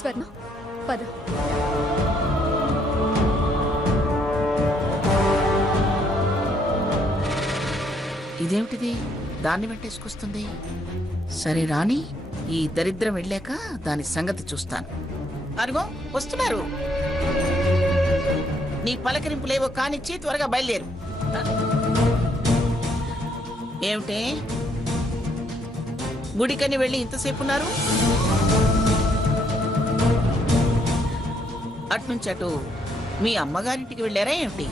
స్వర్ణ పద. ఇదేమిటిది దాన్ని వెంటేసుకొస్తుంది? సరే రాని, ఈ దరిద్రం వెళ్ళాక దాని సంగతి చూస్తాను. అరుగో వస్తున్నారు. నీ పలకరింపులేవో కానిచ్చి త్వరగా బయలుదేరు. ఏమిటే గుడికని వెళ్ళి ఇంతసేపు ఉన్నారు? అట్నుంచి అటు మీ అమ్మగారింటికి వెళ్ళారా ఏమిటి?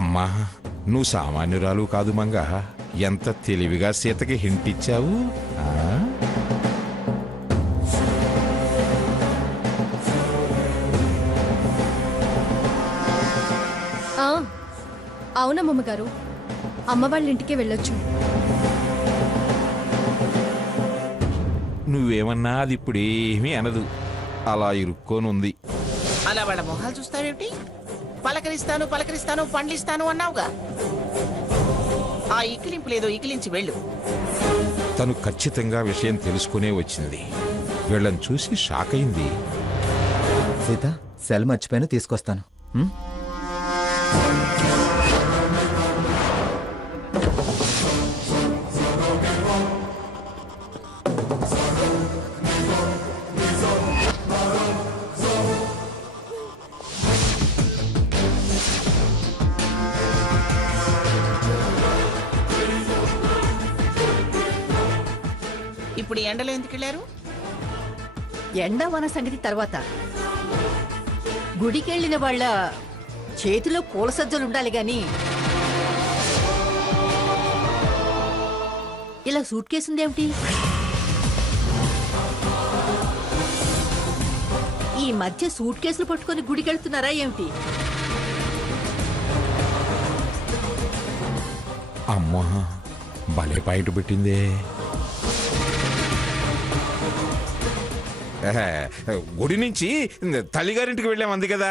అమ్మా, నువ్వు సామాన్యురాలు కాదు మంగ. ఎంత తెలివిగా సీతకి హింట్ ఇచ్చావు. అవునమ్మమ్మ గారు, అమ్మ వాళ్ళ ఇంటికి వెళ్ళొచ్చు. నువ్వేమన్నా అది ఇప్పుడేమీ అనదు, అలా ఇరుక్కోనుంది. అలా వాళ్ళ మొహాలు చూస్తావేమిటి? పలకరిస్తాను పలకరిస్తాను పండ్లిస్తాను అన్నావుగా. ఆ ఇకిలింపు లేదో ఇకిలించి వెళ్ళు. తను ఖచ్చితంగా విషయం తెలుసుకునే వచ్చింది. వీళ్ళని చూసి షాక్ అయింది. సీత, సెల్ మర్చిపోయాను, తీసుకొస్తాను. ఇప్పుడు ఎండలో ఎందుకు వెళ్ళారు? ఎండవన సంగతి తర్వాత. గుడికెళ్ళిన వాళ్ళ చేతిలో పూల సజ్జలు ఉండాలి గాని ఇలా సూట్ కేసుందేమిటి? ఈ మధ్య సూట్ కేసులు పట్టుకొని గుడికెళ్తున్నారా ఏమిటి? అమ్మా, భలే పాయింట్ పెట్టిందే. గుడి నుంచి తల్లిగారింటికి వెళ్ళామంది కదా.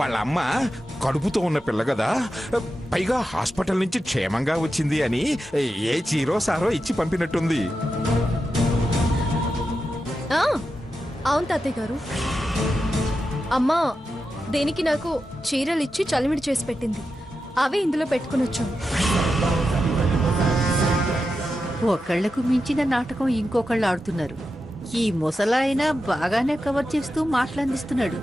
వాళ్ళ అమ్మ కడుపుతో ఉన్న పిల్ల కదా, పైగా హాస్పిటల్ నుంచి క్షేమంగా వచ్చింది అని ఏ చీరో సారో ఇచ్చి పంపినట్టుంది. అవును తాతయ్య గారు, అమ్మా దేనికి నాకు చీరలు ఇచ్చి చలిమిడి చేసి పెట్టింది. అవే ఇందులో పెట్టుకునొచ్చు. ఒకళ్లకు మించిన నాటకం ఇంకొకళ్ళు ఆడుతున్నారు. ఈ ముసలాయన బాగానే కవర్ చేస్తూ మాటలందిస్తున్నాడు.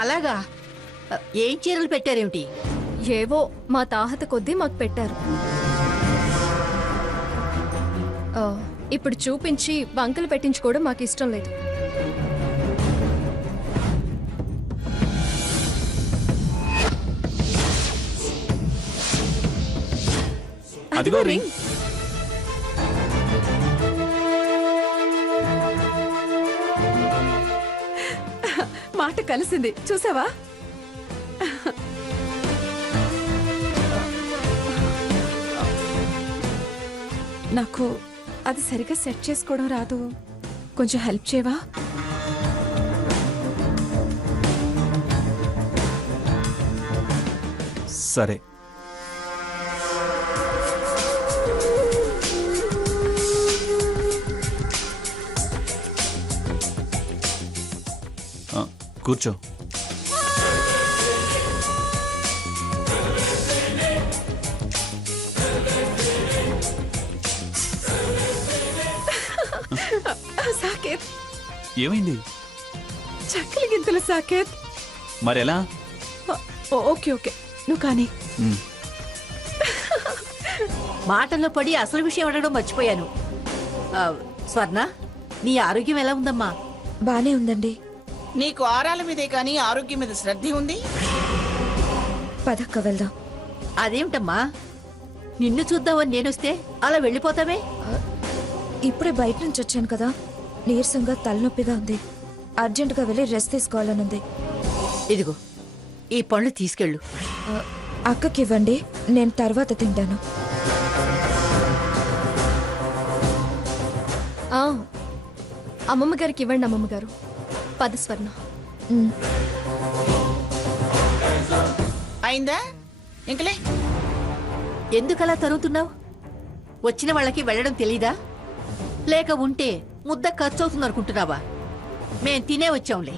అలాగా? ఏం చీరలు పెట్టారేమిటి? ఏవో మా తాహత కొద్దీ మాకు పెట్టారు. ఇప్పుడు చూపించి వంకలు పెట్టించుకోవడం మాకు ఇష్టం లేదు. అదిగో రింగ్. మాట కలిసింది, చూసావా? నాకు అది సరిగ్గా సెట్ చేసుకోవడం రాదు, కొంచెం హెల్ప్ చేయవా? సరే. కూర్చో. సాకేత్, ఏమైంది? చక్కలి గింతలు సాకేత్. మరెలా? ఓకే ఓకే, నువ్వు కానీ. మాటల్లో పడి అసలు విషయం అడగడం మర్చిపోయాను. స్వర్ణ, నీ ఆరోగ్యం ఎలా ఉందమ్మా? బానే ఉందండి. నీకు ఆరాల మీదే కానీ ఆరోగ్యం మీద శ్రద్ధ ఉంది. పదక్క వెళ్దాం. అదేమిటమ్మా, నిన్ను చూద్దామని నేనొస్తే అలా వెళ్ళిపోతావే? ఇప్పుడే బయట నుంచి వచ్చాను కదా, నీరసంగా తలనొప్పిగా ఉంది. అర్జెంటుగా వెళ్ళి రెస్ట్ తీసుకోవాలనుంది. ఇదిగో ఈ పండ్లు తీసుకెళ్ళు. అక్కకి ఇవ్వండి, నేను తర్వాత తింటాను. అమ్మమ్మ గారికి ఇవ్వండి. అమ్మమ్మ గారు, పద స్వర్ణ. అయిందా ఇంకలే? ఎందుకలా తరుగుతున్నావు? వచ్చిన వాళ్ళకి వెళ్ళడం తెలీదా? లేక ఉంటే ముద్ద ఖర్చు అవుతుంది అనుకుంటున్నావా? మేం తినే వచ్చాంలే.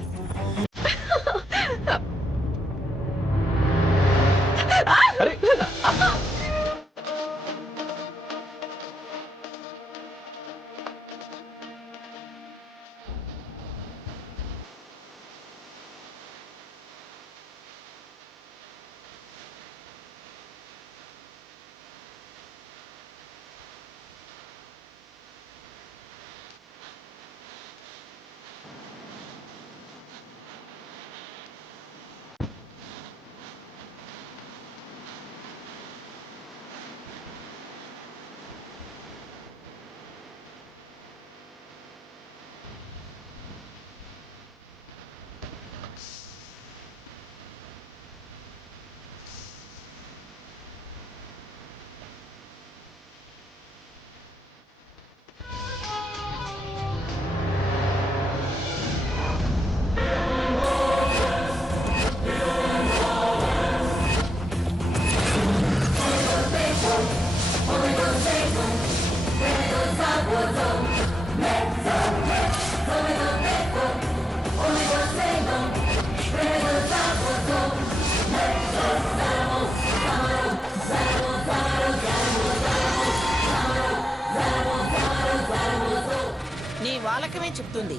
నీ వాళ్ళకమే చెప్తుంది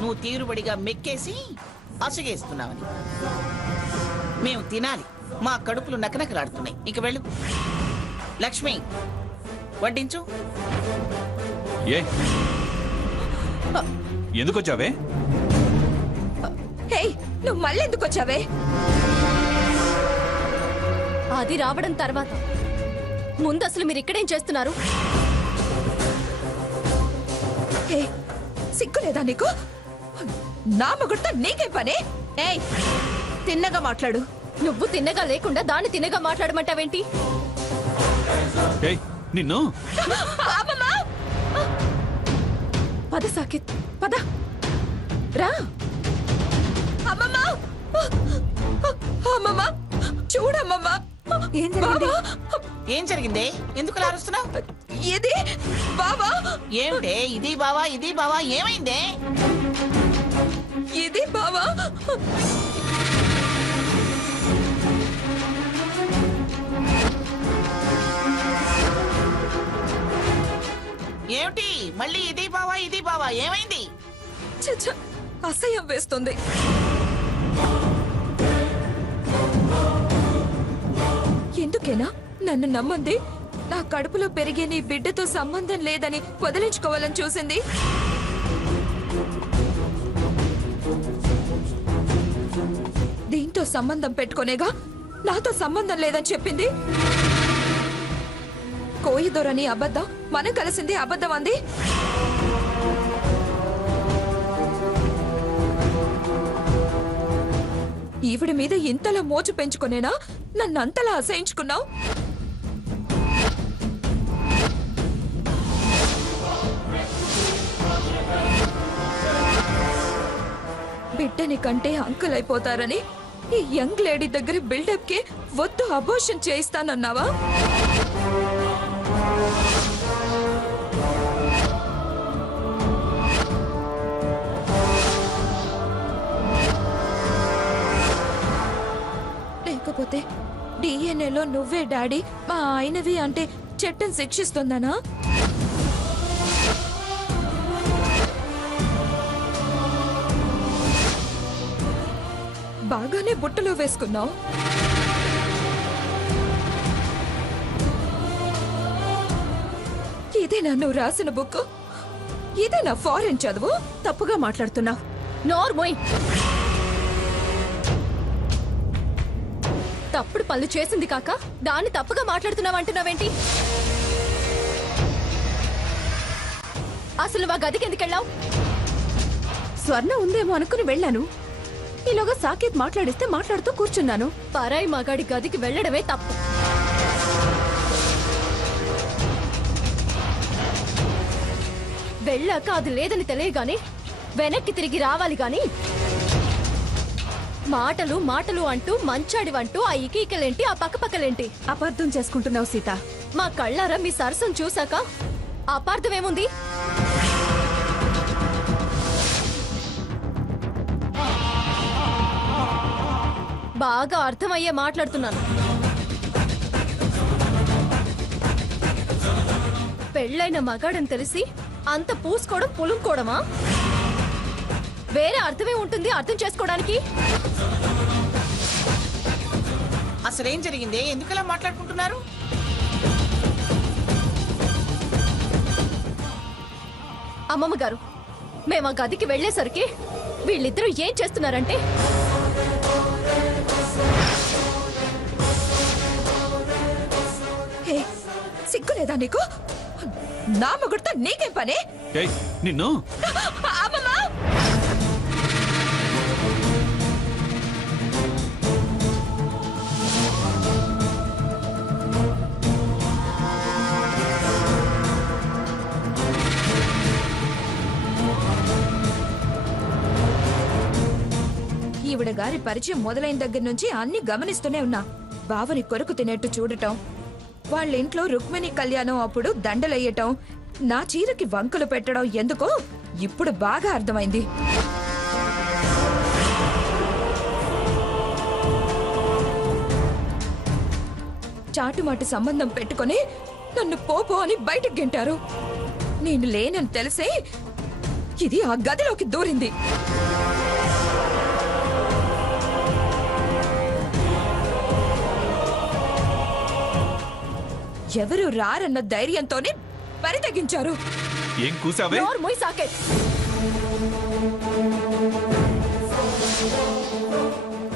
నువ్వు తీరుబడిగా మెక్కేసి అసుగేస్తున్నావని. మేము తినాలి, మా కడుపులు నకనకలాడుతున్నాయి. ఇక వెళ్ళు. లక్ష్మి, వడ్డించు. ఏ ఎందుకు వచ్చావే? హే, నువ్వు మళ్ళీ ఎందుకు వచ్చావే? అది రావడం తర్వాత ముందు అసలు మీరు ఇక్కడేం చేస్తున్నారు? హే, సిగ్గులేదా నీకు? నా మగుడితో నీకేం పని? ఏయ్, తిన్నగా మాట్లాడు. నువ్వు తిన్నగా లేకుండా దాన్ని తిన్నగా మాట్లాడమంటావేంటి? ఏయ్ నిన్ను అమ్మమ్మా! పద సాకిత్, పద రా. అమ్మమ్మా! అమ్మమ్మా, చూడమ్మమ్మా. ఏం జరిగింది? ఏం జరిగిందే? ఎందుకు అరుస్తున్నావు? ఇది బాబా. ఏమిటే ఇది బావా, ఇది బావా? ఏమైందే? ఇది బాబా. ఏమిటి మళ్ళీ ఇది బావా, ఇది బావా? ఏమైంది? ఛ, అసహ్యం వేస్తుంది. ఎందుకేనా నన్ను నమ్మంది? నా కడుపులో పెరిగే నీ బిడ్డతో సంబంధం లేదని వదిలించుకోవాలని చూసింది. దీంతో సంబంధం పెట్టుకునేగా నాతో సంబంధం లేదని చెప్పింది. కోయిదొరని అబద్ధం, మనం కలిసింది అబద్ధం అంది. ఈవిడ మీద ఇంతలా మోజు పెంచుకునేనా నన్ను అంతలా అసహించుకున్నావు? బిడ్డని కంటే అంకుల్ అయిపోతారని ఈ యంగ్ లేడీ దగ్గర బిల్డప్ కి వద్దు అబోర్షన్ చేయిస్తానన్నావా? లేకపోతే డిఎన్ఏలో నువ్వే డాడీ మా ఆయనవి అంటే చట్టం శిక్షిస్తుందనా? బాగానే బుట్టలో వేసుకున్నావు. ఇదేనా నువ్వు రాసిన బుక్? ఇదేనా ఫారెన్ చదువు? తప్పుగా మాట్లాడుతున్నావు. నోర్మోయ్, తప్పుడు పనులు చేసింది కాక దాన్ని తప్పుగా మాట్లాడుతున్నావంటున్నావేంటి? అసలు మా గదికి ఎందుకు వెళ్ళావు? స్వర్ణ ఉందేమో అనుకుని వెళ్ళాను. ఈలోగా సాకేత్ మాట్లాడిస్తే మాట్లాడుతూ కూర్చున్నాను. పరాయి మగాడి గదికి వెళ్ళడమే తప్పు. వెళ్ళాక అది లేదని తెలియగానే వెనక్కి తిరిగి రావాలి గాని మాటలు మాటలు అంటూ మంచాడివంటూ ఆ ఈకీకలేంటి ఆ పక్కపక్కలేంటి? అబద్ధం చేసుకుంటున్నావు సీత. మా కళ్ళారా మీ సరసం చూసాక అపార్థమేముంది? బాగా అర్థమయ్యే మాట్లాడుతున్నాను. పెళ్ళైన మగాడని తెలిసి అంత పూసుకోవడం పులుంకోవడమా? వేరే అర్థమే ఉంటుంది అర్థం చేసుకోవడానికి. అసలేం జరిగింది? ఎందుకలా మాట్లాడుకుంటున్నారు? అమ్మమ్మ గారు, మేము ఆ గదికి వెళ్లేసరికి వీళ్ళిద్దరూ ఏం చేస్తున్నారంటే, హే, సిగ్గులేదా నీకు? నా మొగుడుతో నీకేం పని? ఏయ్ నిన్ను అమ్మమ్మా! ఈవిడ గారి పరిచయం మొదలైన దగ్గర నుంచి అన్ని గమనిస్తూనే ఉన్నా. బావని కొరకు తినేట్టు చూడటం, వాళ్ళ ఇంట్లో రుక్మిణి కళ్యాణం అప్పుడు దండలయ్యటం, నా చీరకి వంకలు పెట్టడం ఎందుకో ఇప్పుడు బాగా అర్థమైంది. చాటుమాటు సంబంధం పెట్టుకొని నన్ను పోపో అని బయటకు గెంటారు. నేను లేనని తెలిసే ఇది ఆ గదిలోకి దూరింది. ఎవరు రారన్న ధైర్యంతోనే పరితగించారు. ఏం కూసావే? నోరు మూయి సాకేత్.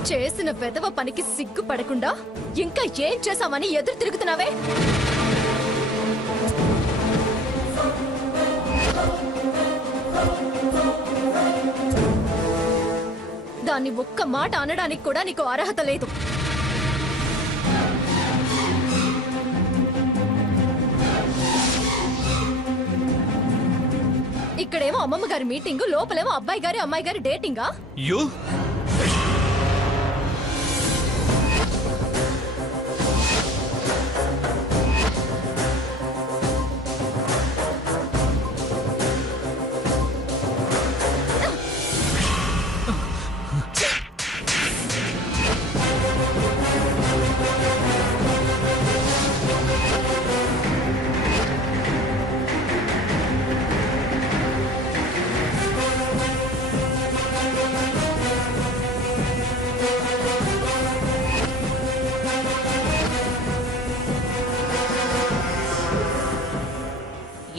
చేసిన పెదవ పనికి సిగ్గుపడకుండా ఇంకా ఏం చేశామని ఎదురు తిరుగుతున్నావే? దాన్ని ఒక్క మాట అనడానికి కూడా నీకు అర్హత లేదు. ఇక్కడేమో అమ్మమ్మ గారి మీటింగ్, లోపలేమో అబ్బాయి గారి అమ్మాయి గారి డేటింగా? యో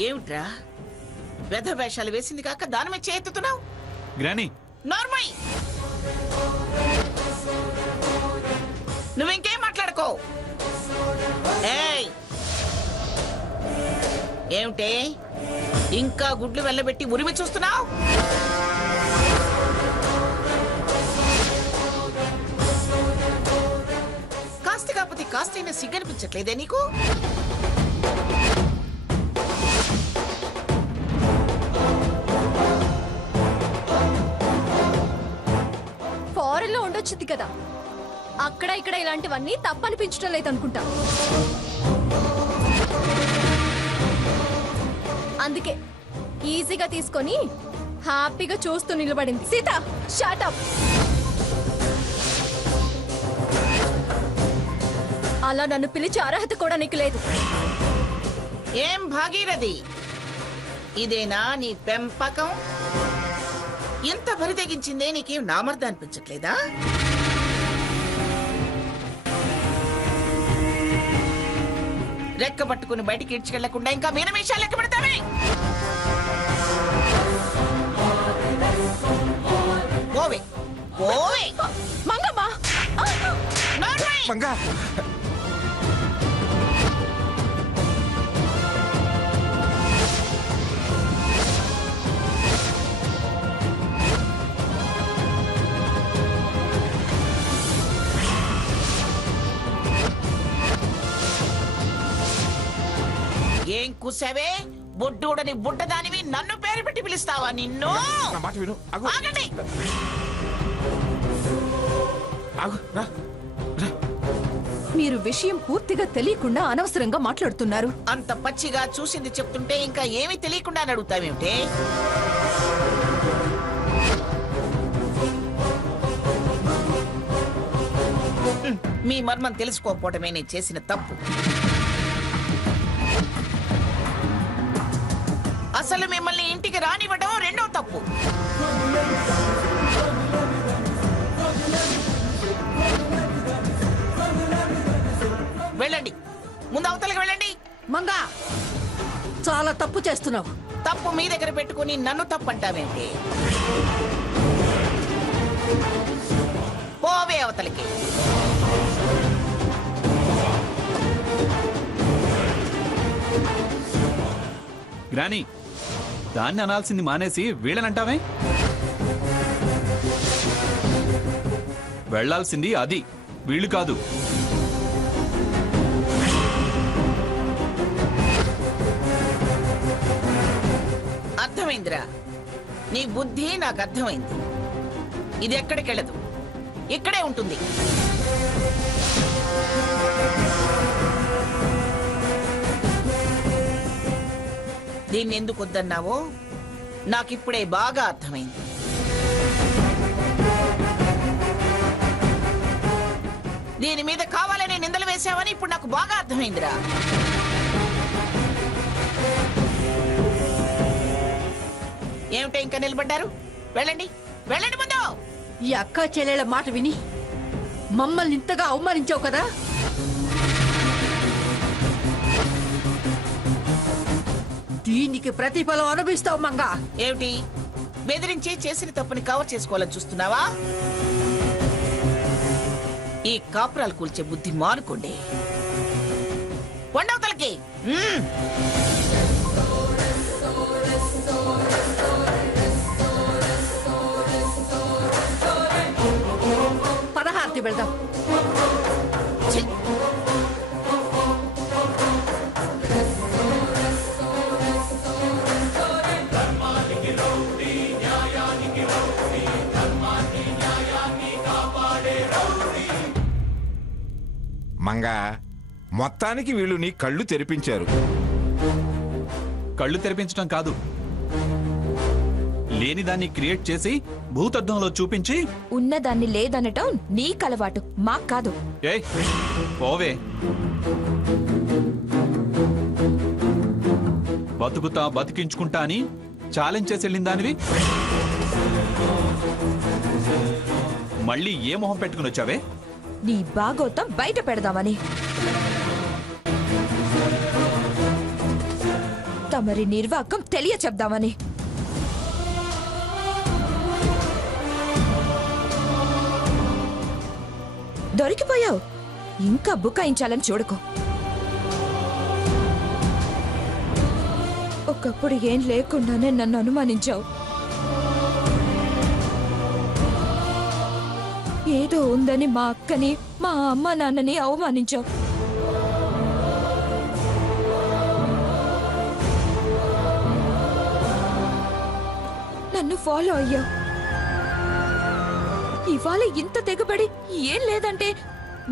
ఏమిట్రా వెధ వేషాలు వేసింది కాక దాని మీద చేతుతున్నావు? గ్రానీ నార్మల్, నువ్వింకేం మాట్లాడుకో. ఏయ్, ఏమిటే ఇంకా గుడ్లు వెళ్ళబెట్టి ఉరిమి చూస్తున్నావు? కాస్త కాకపోతే కాస్తైనా సిగ్గనిపించట్లేదే నీకు? ఫారెన్ లో ఉండొచ్చుది కదా, అక్కడ ఇక్కడ ఇలాంటివన్నీ తప్పనిపించడం లేదనుకుంటా. అందుకే ఈజీగా తీసుకొని హ్యాపీగా చూస్తూ నిలబడింది. Sita, shut up. అలా నన్ను పిలిచే అర్హత కూడా నీకు లేదు. ఏం భాగీరథి, ఇదేనా నీ పెంపకం? ఎంత బరి తెగించిందే నీకేం నామర్ద అనిపించట్లేదా? రెక్క పట్టుకుని బయటికి ఇడ్చుకెళ్లకుండా ఇంకా మీనమేషాలు లెక్క పెడతావే? పోవే పోవే మంగమ్మ. నోర్మై! మంగా ఏం కూసావే? బొడ్డూడని బుడ్డదానివి నన్ను పేరు పెట్టి పిలుస్తావా? నిన్ను నా మాట విను. అగు. ఆగండి. ఆగు, రా, రా. మీరు విషయం పూర్తిగా తెలియకుండా అనవసరంగా మాట్లాడుతున్నారు. అంత పచ్చిగా చూసింది చెప్తుంటే ఇంకా ఏమీ తెలియకుండా అని అడుగుతావేమిటే? మీ మర్మం తెలుసుకోకపోవటమే నేను చేసిన తప్పు. అసలు మిమ్మల్ని ఇంటికి రానివ్వడం రెండో తప్పు. వెళ్ళండి, ముందు అవతలకి వెళ్ళండి. మంగా చాలా తప్పు చేస్తున్నావు. తప్పు మీ దగ్గర పెట్టుకుని నన్ను తప్పు అంటావేంటి? పోవే అవతలకి. గ్రాని, దాన్ని అనాల్సింది మానేసి వీళ్ళనంటావే? వెళ్లాల్సింది అది, వీళ్ళు కాదు. అర్థమైందిరా, నీ బుద్ధి నాకు అర్థమైంది. ఇది ఎక్కడికి వెళ్ళదు, ఇక్కడే ఉంటుంది. దీన్ని ఎందుకు వద్దన్నావో నాకిప్పుడే బాగా అర్థమైంది. దీని మీద కావాలనే నిందలు వేశావని ఇప్పుడు నాకు బాగా అర్థమైందిరా. ఏమిటో ఇంకా నిలబడ్డారు? వెళ్ళండి, వెళ్ళండి ముందు. ఈ అక్క చెల్లెల మాట విని మమ్మల్ని ఇంతగా అవమానించావు కదా. దీనికి ప్రతిఫలం అనుభవిస్తావు మంగా. ఏమిటి, బెదిరించి చేసిన తప్పుని కవర్ చేసుకోవాలని చూస్తున్నావా? ఈ కాపురాలు కూల్చే బుద్ధి మానుకోండి. వండవతలకి. పదహారతి వెళ్దాం. ఛీ! మంగా, మొత్తానికి వీళ్ళు నీ కళ్ళు తెరిపించారు. కళ్ళు తెరిపించడం కాదు, లేని దాన్ని క్రియేట్ చేసి భూతద్దంలో చూపించి ఉన్నదాన్ని లేదనటం నీకలవాటు, మాకు కాదు. ఏయ్ పోవే. బతుకుతా బతికించుకుంటా అని ఛాలెంజ్ చేసి వెళ్ళిన దానివి మళ్ళీ ఏ మొహం పెట్టుకుని వచ్చావే? నీ బాగోతం బయట పెడదామని. తమరి నిర్వాకం తెలియ చెప్దామని. దొరికిపోయావు, ఇంకా బుకాయించాలని చూడకు. ఒకప్పుడు ఏం లేకుండానే నన్ను అనుమానించావు. ఏదో ఉందని మా అక్కని, మా అమ్మ నాన్నని అవమానించావు. నన్ను ఫాలో అయ్యావు. ఇవాళ ఇంత తెగబడి ఏం లేదంటే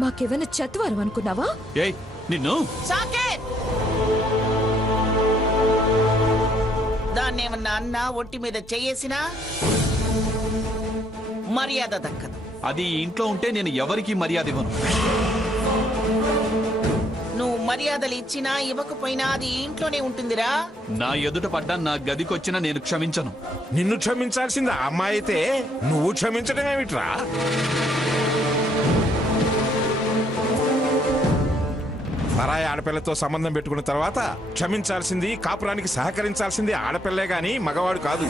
మాకేమైనా చత్వారం అనుకున్నావా? ఏయ్ నిన్ను. సాకేత్! దాన్నేమన్నా అన్నా ఒంటి మీద చెయ్యేసినా మర్యాద దక్కదు. అది ఈ ఇంట్లో ఉంటే నేను ఎవరికీ మర్యాద ఇవ్వను. నువ్వు మర్యాదలు ఇచ్చినా ఇవ్వకపోయినా అది ఈ ఇంట్లోనే ఉంటుందిరా. నా ఎదుట పడ్డా నా గదికొచ్చినా నేను క్షమించను. నిన్ను క్షమించాల్సింది ఆ అమ్మాయి అయితే నువ్వు క్షమించడం ఏమిట్రా? పరాయి ఆడపిల్లతో సంబంధం పెట్టుకున్న తర్వాత క్షమించాల్సింది, కాపురానికి సహకరించాల్సింది ఆడపిల్లే గాని మగవాడు కాదు.